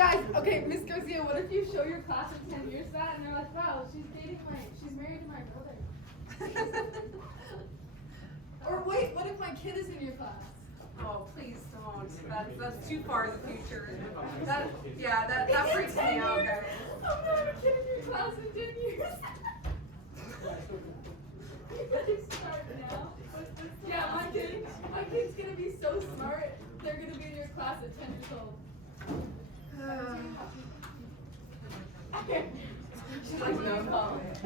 Guys, okay, Miss Garcia, what if you show your class in 10 years that and they're like, wow, she's married to my brother. Or wait, what if my kid is in your class? Oh, please don't. That's too far in the future. That freaks me out, guys. I'm gonna have a kid in your class in 10 years. You guys start now. Yeah, my kid's gonna be so smart. They're gonna be in your class at 10 years old. She's like, no comment.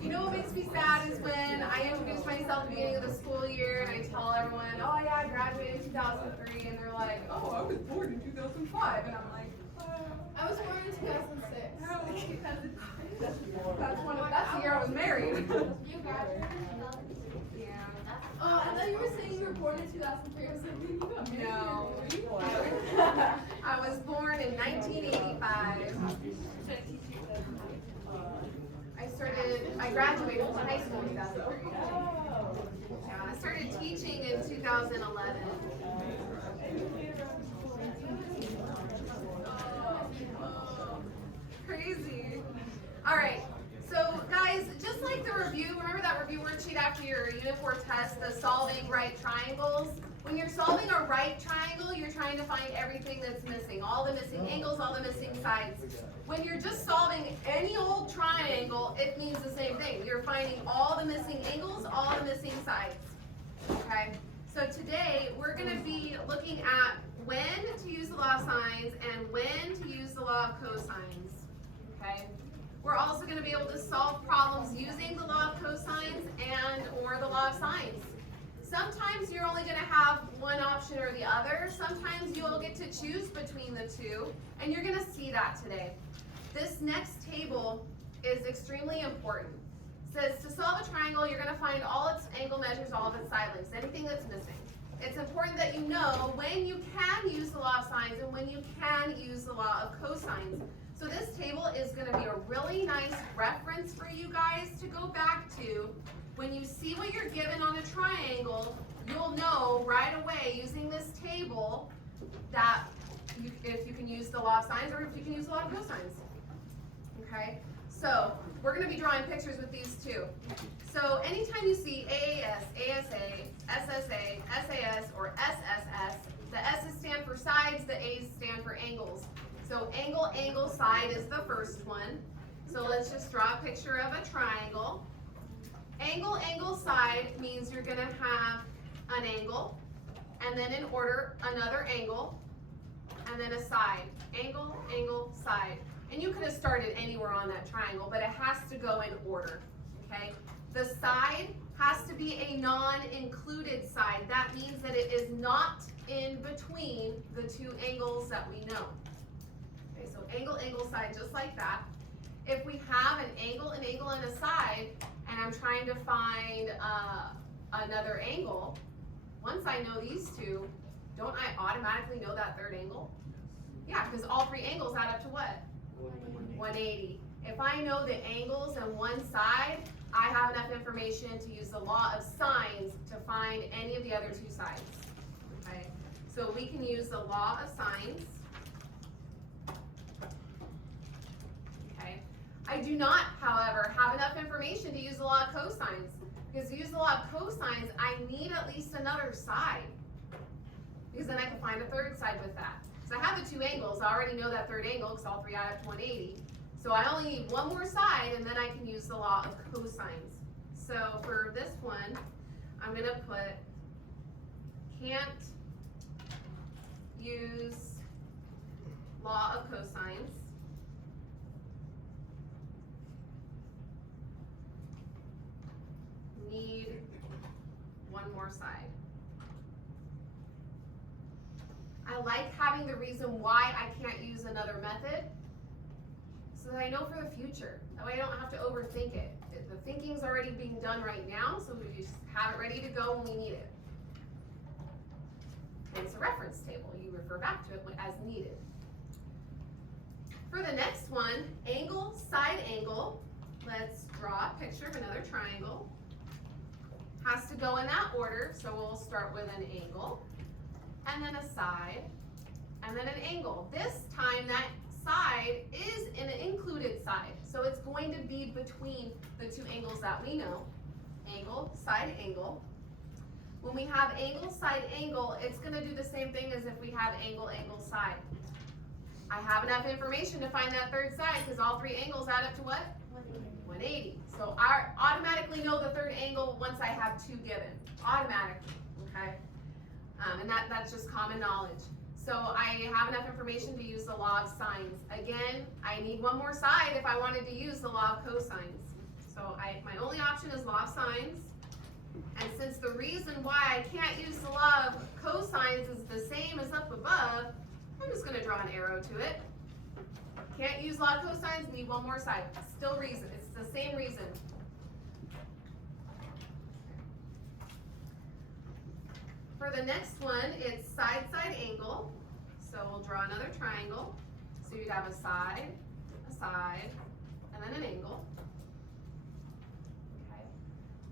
You know what makes me sad is when I introduce myself at the beginning of the school year and I tell everyone, oh yeah, I graduated in 2003, and they're like, oh, I was born in 2005, and I'm like, I was born in 2006. no, that's the year I was married. You graduated in 2006? Yeah. Oh, I thought you were saying you were born in 2003. I was like, you got married. No. I was born in 1985. I graduated from high school in 2003. Yeah, I started teaching in 2011. Crazy. All right. So guys, just like the review, remember that review worksheet after your Unit 4 test, the solving right triangles? When you're solving a right triangle, you're trying to find everything that's missing, all the missing angles, all the missing sides. When you're just solving any old triangle, it means the same thing. You're finding all the missing angles, all the missing sides. Okay? So today, we're going to be looking at when to use the law of sines and when to use the law of cosines. Okay? We're also going to be able to solve problems using the law of cosines and or the law of sines. Sometimes you're only going to have one option or the other. Sometimes you'll get to choose between the two, and you're going to see that today. This next table is extremely important. It says to solve a triangle, you're going to find all its angle measures, all of its side lengths, anything that's missing. It's important that you know when you can use the law of sines and when you can use the law of cosines. So this table is going to be a really nice reference for you guys to go back to. When you see what you're given on a triangle, you'll know right away using this table that if you can use the law of sines or if you can use the law of cosines. Okay? So we're going to be drawing pictures with these two. So anytime you see AAS, ASA, SSA, SAS, or SSS, the S's stand for sides, the A's stand for angles. So angle, angle, side is the first one. So let's just draw a picture of a triangle. Angle, angle, side means you're going to have an angle, and then in order, another angle, and then a side. Angle, angle, side. And you could have started anywhere on that triangle, but it has to go in order, okay? The side has to be a non-included side. That means that it is not in between the two angles that we know. Okay, so angle, angle, side, just like that. If we have an angle, and a side, and I'm trying to find another angle, once I know these two, don't I automatically know that third angle? Yeah, because all three angles add up to what? 180. If I know the angles on one side, I have enough information to use the law of sines to find any of the other two sides. Okay, so we can use the law of sines. Okay, I do not, however, have enough information to use the law of cosines. Because to use the law of cosines, I need at least another side. Because then I can find a third side with that. So I have the two angles. I already know that third angle because all three add up to 180. So I only need one more side, and then I can use the law of cosines. So for this one, I'm going to put can't use law of cosines. Need one more side. I like having the reason why I can't use another method so that I know for the future. That way I don't have to overthink it. The thinking's already being done right now, so we just have it ready to go when we need it. And it's a reference table. You refer back to it as needed. For the next one, angle, side angle, let's draw a picture of another triangle. Has to go in that order, so we'll start with an angle, and then a side, and then an angle. This time that side is an included side. So it's going to be between the two angles that we know. Angle, side, angle. When we have angle, side, angle, it's going to do the same thing as if we have angle, angle, side. I have enough information to find that third side because all three angles add up to what? 180. So I automatically know the third angle once I have two given. Automatically, okay? And that's just common knowledge. So I have enough information to use the law of sines. Again, I need one more side if I wanted to use the law of cosines. So my only option is law of sines. And since the reason why I can't use the law of cosines is the same as up above, I'm just going to draw an arrow to it. Can't use law of cosines, need one more side. Still reason. It's the same reason. For the next one, it's side-side angle. So we'll draw another triangle. So you'd have a side, and then an angle. Okay.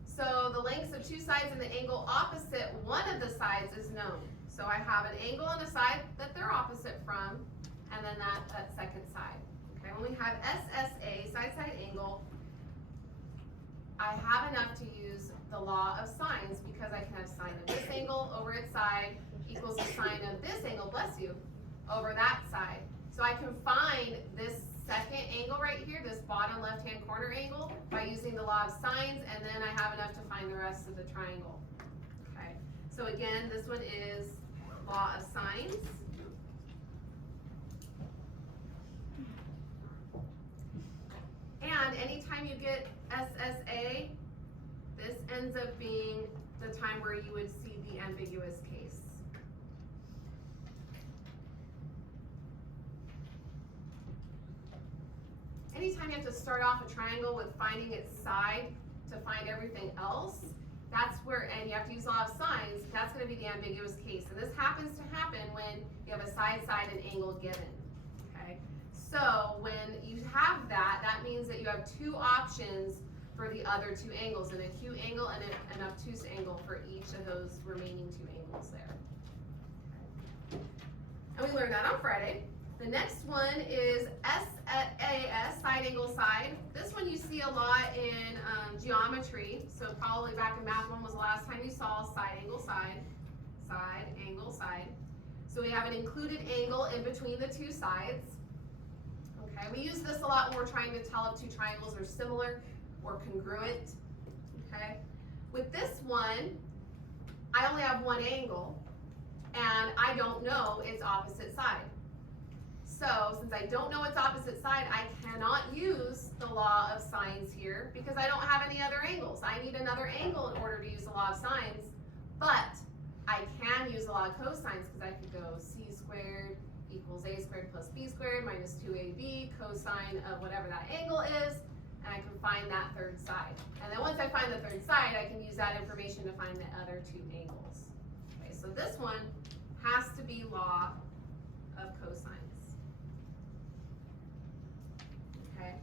So the lengths of two sides and the angle opposite one of the sides is known. So I have an angle and a side that they're opposite from, and then that second side. Okay, when we have SSA, side-side angle, I have enough to use the law of sines because I can have sine of this angle over its side equals the sine of this angle, bless you, over that side. So I can find this second angle right here, this bottom left-hand corner angle, by using the law of sines, and then I have enough to find the rest of the triangle. Okay, so again, this one is law of sines. And anytime you get SSA, this ends up being the time where you would see the ambiguous case. Anytime you have to start off a triangle with finding its side to find everything else, that's where, and you have to use law of sines, that's going to be the ambiguous case. And this happens to happen when you have a side, and angle given. Okay? So when you have that, that means that you have two options for the other two angles, an acute angle and an obtuse angle for each of those remaining two angles there. Okay. And we learned that on Friday. The next one is SAS, side angle side. This one you see a lot in geometry, so probably back in Math 1 was the last time you saw side angle side, side angle side. So we have an included angle in between the two sides. Okay, we use this a lot when we're trying to tell if two triangles are similar or congruent. Okay, with this one, I only have one angle, and I don't know its opposite side. So since I don't know its opposite side, I cannot use the law of sines here because I don't have any other angles. I need another angle in order to use the law of sines, but I can use the law of cosines because I could go c squared equals a squared plus b squared minus 2ab cosine of whatever that angle is, and I can find that third side. And then once I find the third side, I can use that information to find the other two angles. Okay, so this one has to be law of cosines. Okay.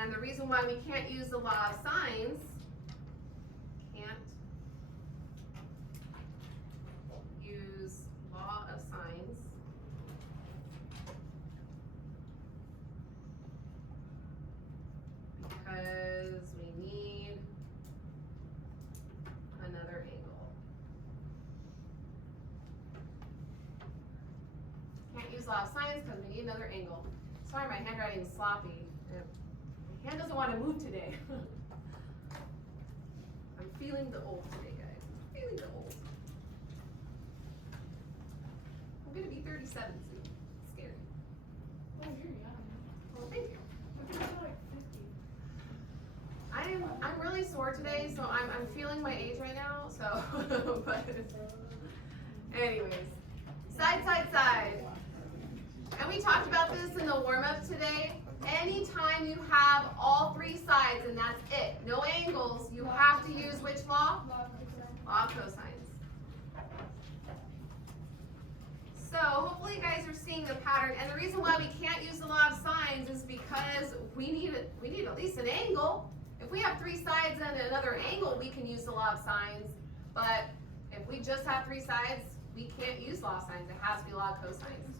And the reason why we can't use the law of sines, can't use law of sines, because we need another angle. Can't use law of sines because we need another angle. Sorry, my handwriting is sloppy. My hand doesn't want to move today. I'm feeling the old today, guys. I'm feeling the old. I'm going to be 37 soon. It's scary. Oh, you're young. Well, thank you. You're like 50. I'm really sore today, so I'm feeling my age right now. So, but anyways, side, side, side. And we talked about this in the warm-up today. Anytime you have all three sides and that's it, no angles, you have to use which law? Law of cosines. So hopefully you guys are seeing the pattern. And the reason why we can't use the law of sines is because we need at least an angle. If we have three sides and another angle, we can use the law of sines. But if we just have three sides, we can't use law of sines. It has to be law of cosines.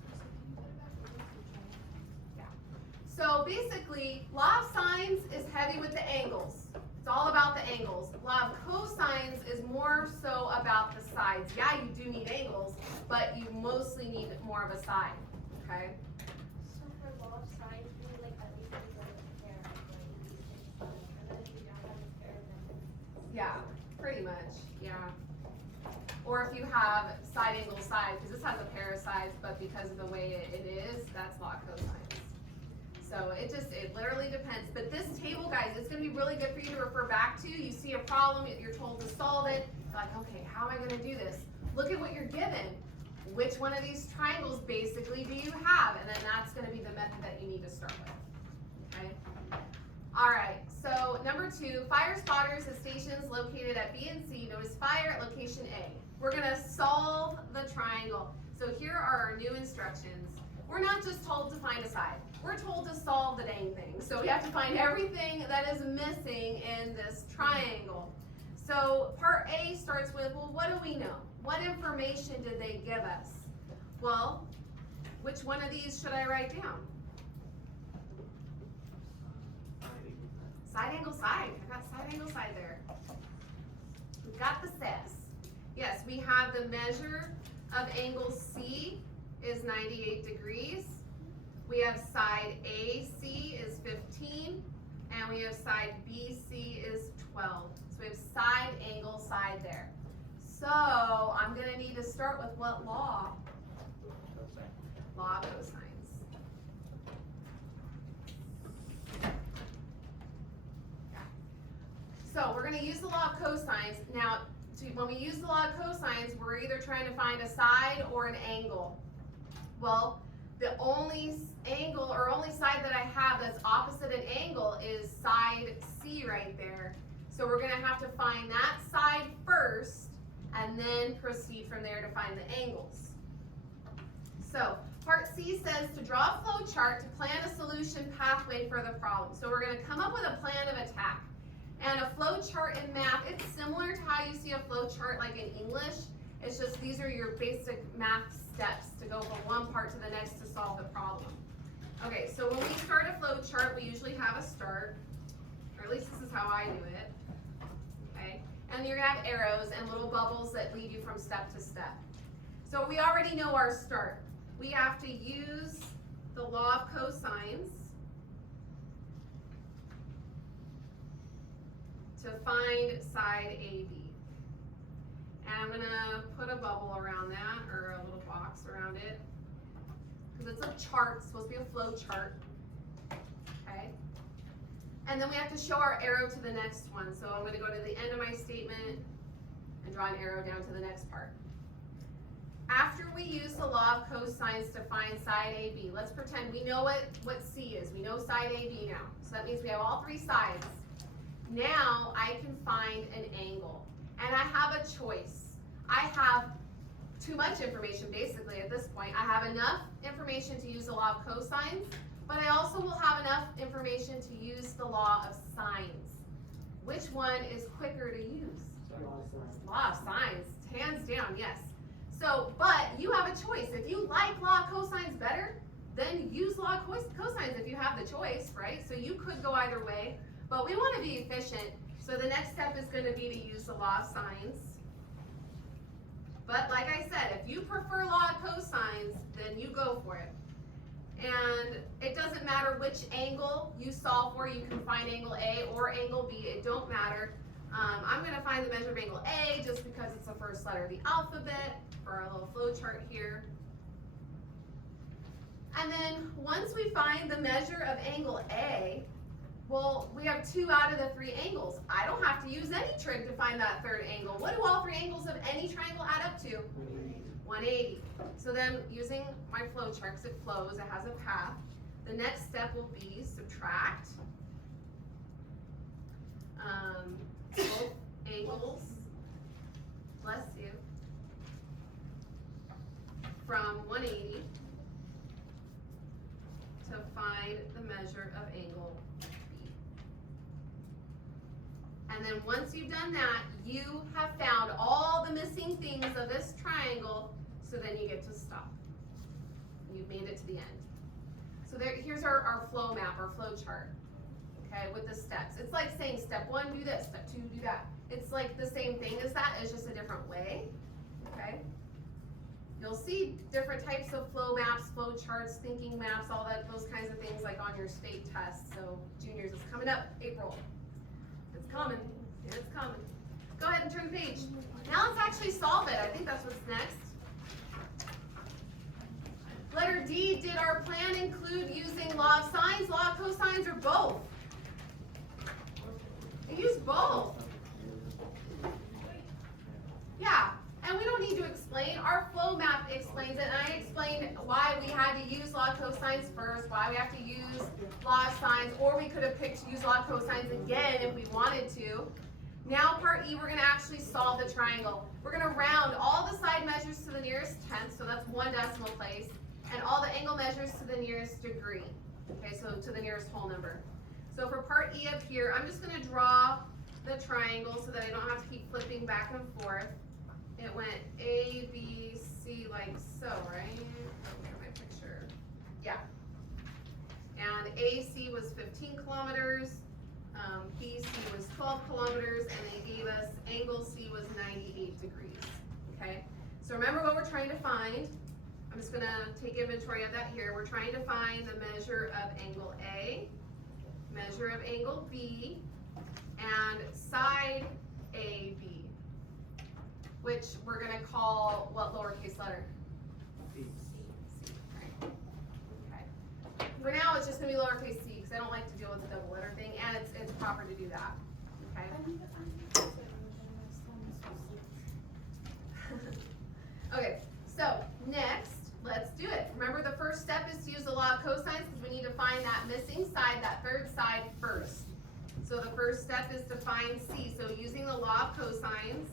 Yeah. So basically, law of sines is heavy with the angles. It's all about the angles. Law of cosines is more so about the sides. Yeah, you do need angles, but you mostly need more of a side. Okay? So for law of sines, we need like at least a pair of like these things, and then if we don't have a pair of them. Yeah, pretty much. Yeah. Or if you have side angle side, because this has a pair of sides, but because of the way it is, that's law of cosines. So it literally depends. But this table, guys, it's going to be really good for you to refer back to. You see a problem, you're told to solve it. You're like, okay, how am I going to do this? Look at what you're given. Which one of these triangles basically do you have? And then that's going to be the method that you need to start with. Okay? All right, so number 2, fire spotters at stations located at B and C notice fire at location A. We're going to solve the triangle. So here are our new instructions. We're not just told to find a side. We're told to solve the dang thing. So we have to find everything that is missing in this triangle. So part A starts with, well, what do we know? What information did they give us? Well, which one of these should I write down? Side angle side. I got side angle side there. We've got the sis. Yes, we have the measure of angle C is 98 degrees. We have side AC is 15, and we have side BC is 12. So we have side angle side there. So I'm going to need to start with what law? Law of cosines. Yeah. So we're going to use the law of cosines. Now, when we use the law of cosines, we're either trying to find a side or an angle. Well, the only angle or only side that I have that's opposite an angle is side C right there. So we're going to have to find that side first and then proceed from there to find the angles. So part C says to draw a flow chart to plan a solution pathway for the problem. So we're going to come up with a plan of attack. And a flow chart in math, it's similar to how you see a flow chart like in English. It's just these are your basic math steps to go from one part to the next to solve the problem. Okay, so when we start a flow chart, we usually have a start, or at least this is how I do it. Okay, and you're gonna have arrows and little bubbles that lead you from step to step. So we already know our start. We have to use the law of cosines to find side AB. And I'm gonna put a bubble around that, or a little box around it, because it's a chart, it's supposed to be a flow chart, okay? And then we have to show our arrow to the next one. So I'm gonna go to the end of my statement and draw an arrow down to the next part. After we use the law of cosines to find side AB, let's pretend we know what C is. We know side AB now. So that means we have all 3 sides. Now I can find an angle. And I have a choice. I have too much information basically at this point. I have enough information to use the law of cosines, but I also will have enough information to use the law of sines. Which one is quicker to use? Law of sines, hands down, yes. So, but you have a choice. If you like law of cosines better, then use law of cosines if you have the choice, right? So you could go either way, but we want to be efficient. So the next step is going to be to use the law of sines. But like I said, if you prefer law of cosines, then you go for it. And it doesn't matter which angle you solve for. You can find angle A or angle B. It don't matter. I'm going to find the measure of angle A just because it's the first letter of the alphabet for our little flow chart here. And then once we find the measure of angle A, well, we have 2 out of the 3 angles. I don't have to use any trig to find that third angle. What do all 3 angles of any triangle add up to? 180. So then using my flow chart, because it flows, it has a path, the next step will be subtract both angles, bless you, from 180 to find the measure of angle B. And then once you've done that, you have found all the missing things of this triangle So then you get to stop. You've made it to the end. So here's our flow map, our flow chart, okay, with the steps. It's like saying step 1, do this, step 2, do that. It's like the same thing as that, it's just a different way, okay? You'll see different types of flow maps, flow charts, thinking maps, all that, those kinds of things like on your state test. So juniors, it's coming up, April. It's coming, it's coming. Go ahead and turn the page. Now let's actually solve it. I think that's what's next. Letter D, did our plan include using law of sines, law of cosines, or both? It used both. Yeah, and we don't need to explain. Our flow map explains it, and I explained why we had to use law of cosines first, why we have to use law of sines, or we could have picked to use law of cosines again if we wanted to. Now part E, we're going to actually solve the triangle. We're going to round all the side measures to the nearest tenth, so that's 1 decimal place, and all the angle measures to the nearest degree, okay, so to the nearest whole number. So for part E up here, I'm just going to draw the triangle so that I don't have to keep flipping back and forth. It went A, B, C like so, right? Oh, where's my picture? Yeah. And AC was 15 kilometers, BC was 12 kilometers, and they gave us angle C was 98 degrees, okay? So remember what we're trying to find. I'm just gonna take inventory of that here. We're trying to find the measure of angle A, measure of angle B, and side AB, which we're gonna call what lowercase letter? C. Right. Okay. For now, it's just gonna be lowercase c because I don't like to deal with the double letter thing, and it's proper to do that. Okay. Okay. So next, let's do it. Remember, the first step is to use the law of cosines because we need to find that missing side, that third side first. So the first step is to find C. So using the law of cosines,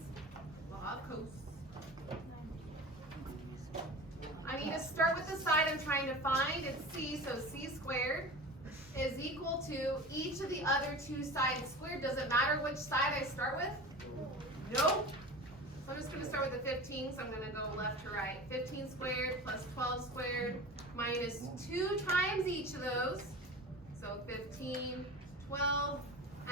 I need to start with the side I'm trying to find. It's C, so C squared is equal to each of the other 2 sides squared. Does it matter which side I start with? Nope. So I'm just going to start with the 15, so I'm going to go left to right. 15 squared plus 12 squared minus 2 times each of those. So 15, 12,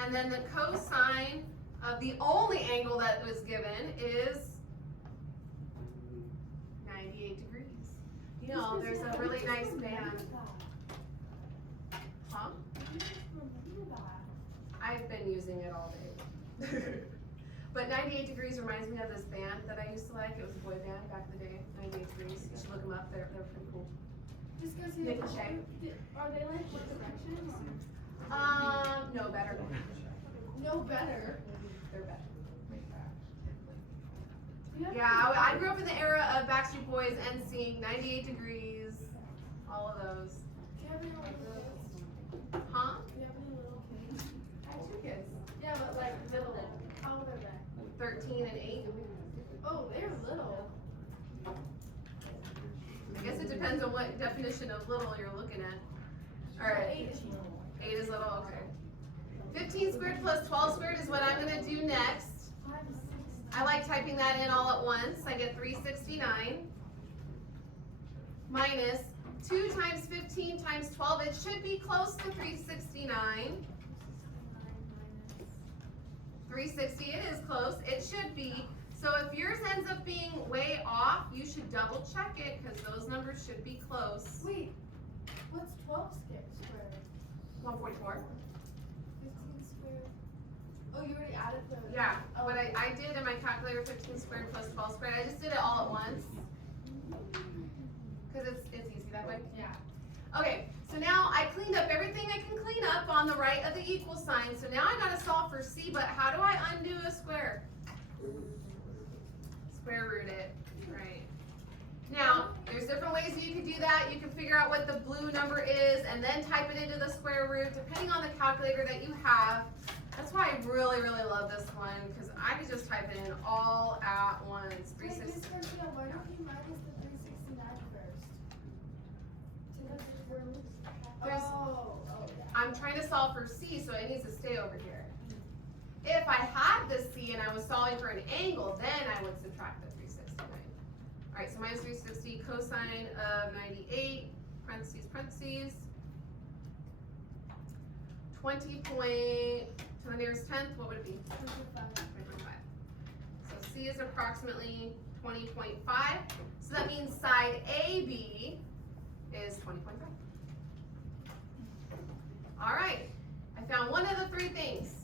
and then the cosine of the only angle that was given is 98 degrees. You know, there's a really nice band. Huh? I've been using it all day. But 98 degrees reminds me of this band that I used to like. It was a boy band back in the day. 98 degrees. You should look them up. They're pretty cool. Just go see Nick the and Shay. Are they like One Direction? No better. No better. They're better. Yeah, I grew up in the era of Backstreet Boys, NSYNC, 98 degrees, all of those. Do you have any little kids? Huh? Do you have any little kids? I have 2 kids. Yeah, but like little. How old are they? 13 and 8. Oh, they're little. I guess it depends on what definition of little you're looking at. All right. 8 is little. 8 is little, okay. 15 squared plus 12 squared is what I'm going to do next. 5 is 6. I like typing that in all at once. I get 369 minus 2 times 15 times 12. It should be close to 369. 360, it is close. It should be. So if yours ends up being way off, you should double check it because those numbers should be close. Wait, what's 12 squared? 144. 15 squared. Oh, you already added the. Yeah, what I did in my calculator, 15 squared plus 12 squared, I just did it all at once. Because it's easy that way. Yeah. Okay, so now I cleaned up everything I can clean up on the right of the equal sign. So now I gotta solve for C, but how do I undo a square? Square root it, right. Now, there's different ways that you can do that. You can figure out what the blue number is and then type it into the square root, depending on the calculator that you have. That's why I really, really love this one, because I could just type it in all at once. Wait, Miss Garcia, why don't you minus the 369 first? Oh, yeah. I'm trying to solve for C, so it needs to stay over here. If I had the C and I was solving for an angle, then I would subtract the 369. Alright, so minus 360 cosine of 98, parentheses, parentheses. 20 point to the nearest tenth, what would it be? 20.5. So C is approximately 20.5. So that means side AB is 20.5. Alright, I found one of the three things.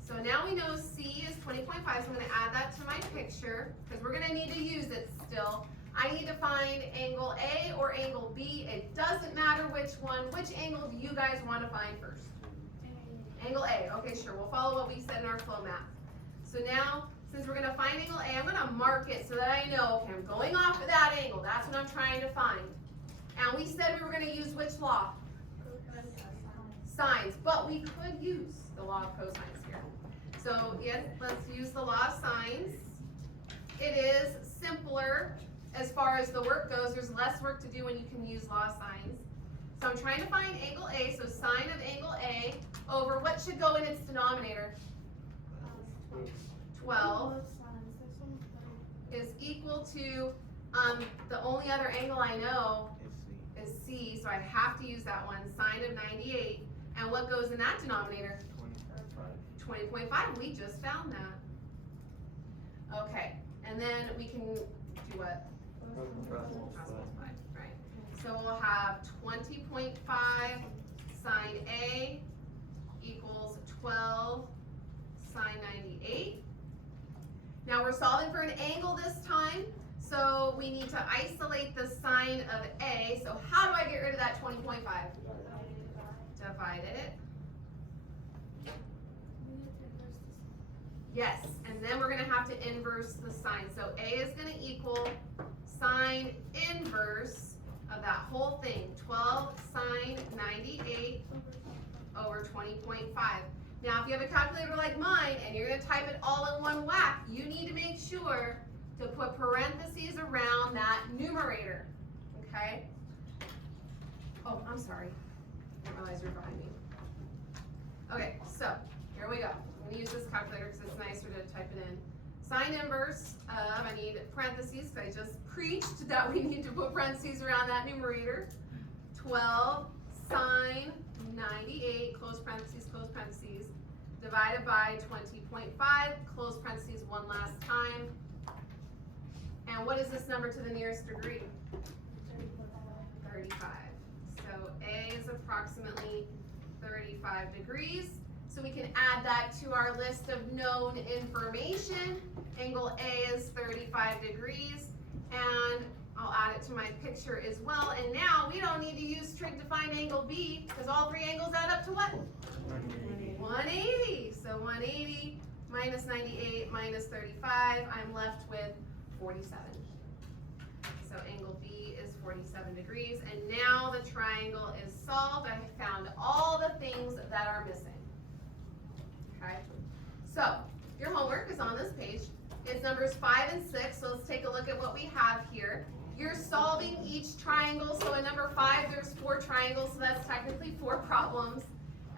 So now we know C is 20.5, so I'm going to add that to my picture because we're going to need to use it still. I need to find angle A or angle B. It doesn't matter which one. Which angle do you guys want to find first? Angle A. Okay, sure. We'll follow what we said in our flow map. So now, since we're going to find angle A, I'm going to mark it so that I know, okay, I'm going off of that angle. That's what I'm trying to find. And we said we were going to use which law? Sines. But we could use the law of cosines here. So, yes, let's use the law of sines. It is simpler as far as the work goes. There's less work to do when you can use law of sines. So I'm trying to find angle A, so sine of angle A over what should go in its denominator? 12 is equal to, the only other angle I know is C, so I have to use that one, sine of 98. And what goes in that denominator? 20.5. We just found that. Okay, and then we can do what? Right. So we'll have 20.5 sine A equals 12 sine 98. Now we're solving for an angle this time, so we need to isolate the sine of A. So how do I get rid of that 20.5? Divide it. Yes, and then we're going to have to inverse the sine. So A is going to equal sine inverse of that whole thing, 12 sine 98 over 20.5. Now, if you have a calculator like mine and you're going to type it all in one whack, you need to make sure to put parentheses around that numerator, okay? Oh, I'm sorry. I didn't realize you're behind me. Okay, so here we go. I'm going to use this calculator because it's nicer to type it in. Sine inverse of, I need parentheses because I just preached that we need to put parentheses around that numerator. 12 sine 98, close parentheses, divided by 20.5, close parentheses one last time. And what is this number to the nearest degree? 35. So A is approximately 35 degrees. So we can add that to our list of known information. Angle A is 35 degrees. And I'll add it to my picture as well. And now we don't need to use trig to find angle B because all three angles add up to what? 180. So 180 minus 98 minus 35, I'm left with 47. So angle B is 47 degrees. And now the triangle is solved. I found all the things that are missing. Okay? So your homework is on this page. It's numbers 5 and 6. So let's take a look at what we have here. You're solving each triangle. So in number 5, there's 4 triangles. So that's technically 4 problems.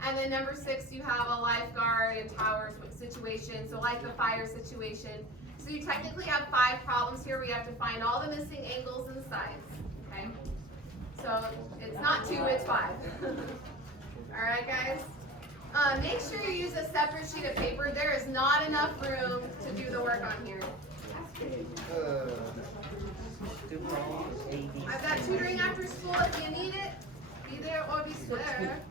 And then number 6, you have a lifeguard and tower situation. So like the fire situation. So you technically have 5 problems here. We have to find all the missing angles and sides. Okay? So it's not 2, it's 5. All right, guys? Make sure you use a separate sheet of paper. There is not enough room to do the work on here. I've got tutoring after school if you need it. Be there or be square.